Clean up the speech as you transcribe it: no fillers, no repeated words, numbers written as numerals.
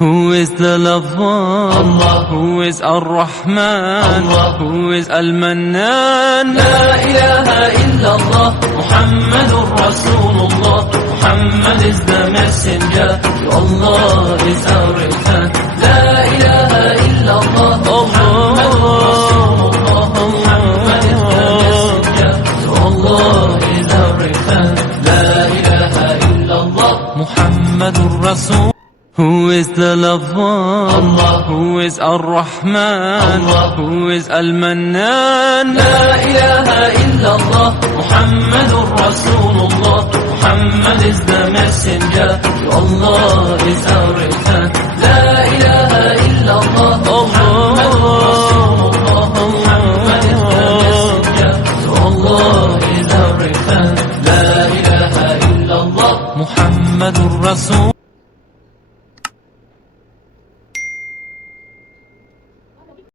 Who is the lover? Allah. Who is Ar-Rahman? Allah. Who is Al-Mannan? La ilaha illallah, Muhammadur Rasulullah. Muhammad is the messenger, to Allah is our return. La ilaha illallah, Muhammadur Rasulullah. Muhammad is the messenger, to Allah is our return. La ilaha illallah, Muhammadur Rasul. Who is the lover? Allah. Who is Ar-Rahman? Allah. Who is Al-Mannan? La ilaha illallah, Muhammadur Rasulullah. Muhammad is the messenger, to Allah is our return. La ilaha illallah, Muhammadur Rasulullah. Muhammad is the messenger, to Allah is our return. La ilaha illallah, Muhammadur Rasul.